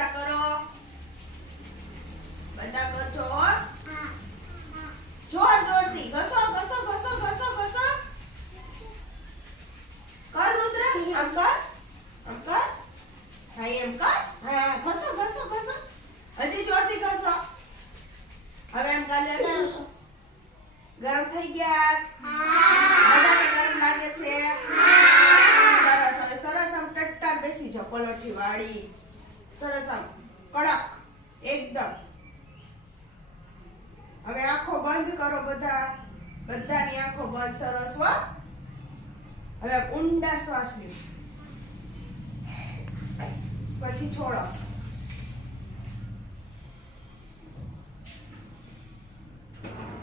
બધા કરો, બધા કરજો. જોર જોરથી ઘસો ઘસો ઘસો ઘસો ઘસો. કર રુદ્ર, આમ કર, આમ કર. હા એમ કર. હા ઘસો ઘસો ઘસો. હજી જોરથી ઘસો. હવે એમ કર લે. ગરમ થઈ ગયા? બધાને ગરમ લાગે છે? સરસ. હવે સરસ આમ ટટ્ટાર બેસી જાઓ, પલોઠી વાળી. સરસ આમ કડક એકદમ. હવે આંખો બંધ કરો બધા. બધાની આંખો બંધ. સરસ હો. હવે ઊંડા શ્વાસ લ્યો, પછી છોડો.